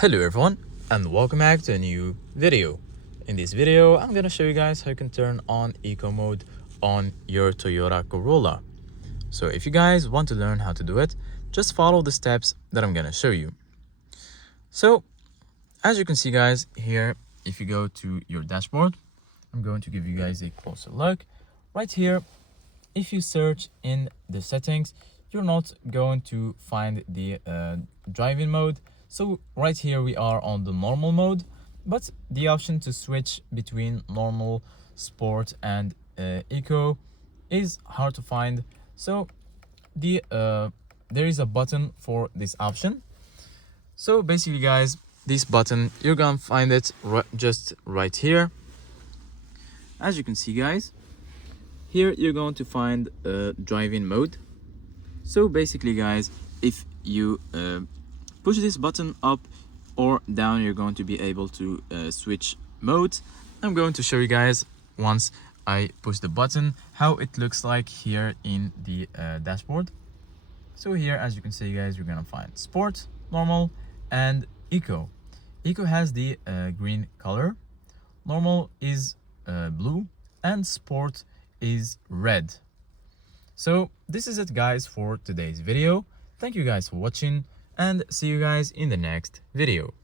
Hello everyone and welcome back to a new video. In this video, I'm gonna show you guys how you can turn on eco mode on your Toyota Corolla. So if you guys want to learn how to do it, just follow the steps that I'm gonna show you. So as you can see guys here, if you go to your dashboard, I'm going to give you guys a closer look. Right here, if you search in the settings, you're not going to find the driving mode. So right here we are on the normal mode, but the option to switch between normal, sport and eco is hard to find. So there is a button for this option. So basically guys, this button, you're gonna find it just right here. As you can see guys, here you're going to find driving mode. So basically guys, if you push this button up or down, you're going to be able to switch modes. I'm going to show you guys once I push the button how it looks like here in the dashboard. So here, as you can see guys, you're gonna find sport, normal and eco. Eco has the green color, normal is blue and sport is red. So this is it guys for today's video. Thank you guys for watching and see you guys in the next video.